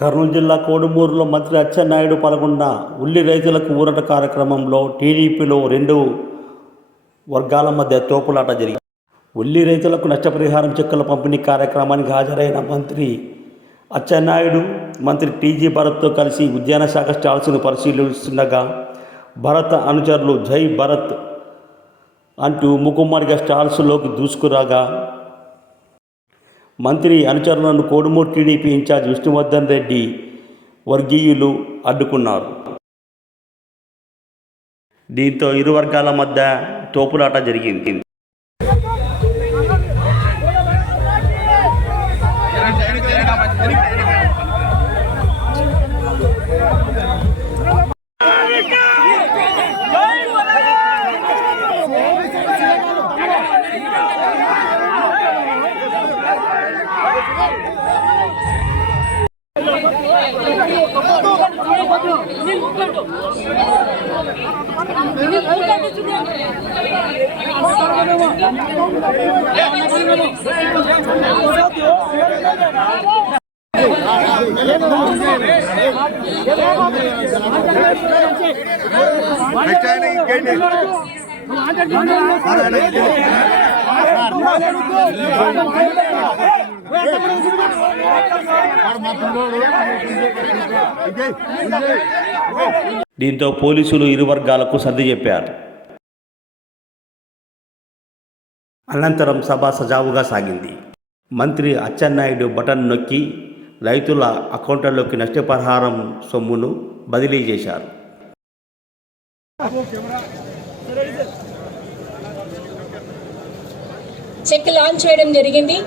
కర్నూలు జిల్లా కోడుమూరులో మంత్రి అచ్చెన్నాయుడు పాల్గొన్న ఉల్లి రైతులకు ఊరట కార్యక్రమంలో టీడీపీలో రెండు వర్గాల మధ్య తోపులాట జరిగింది. ఉల్లి రైతులకు నష్టపరిహారం చెక్కుల పంపిణీ కార్యక్రమానికి హాజరైన మంత్రి అచ్చెన్నాయుడు మంత్రి టీజీ భరత్తో కలిసి ఉద్యాన శాఖ స్టాల్స్ను పరిశీలిస్తుండగా భరత్ అనుచరులు జై భరత్ అంటూ ముకుమ్మడిగా స్టాల్స్లోకి దూసుకురాగా మంత్రి అనుచరులను కోడుమూరు టీడీపీ ఇన్ఛార్జ్ విష్ణువర్ధన్ రెడ్డి వర్గీయులు అడ్డుకున్నారు. దీంతో ఇరు వర్గాల మధ్య తోపులాట జరిగింది. దీంతో పోలీసులు ఇరు వర్గాలకు సర్ది చెప్పారు. అనంతరం సభ సజావుగా సాగింది. మంత్రి అచ్చెన్నాయుడు బటన్ నొక్కి రైతుల అకౌంట్లలోకి నష్టపరిహారం సొమ్మును బదిలీ చేశారు. చెక్ లాంచ్ చేయడం జరిగింది.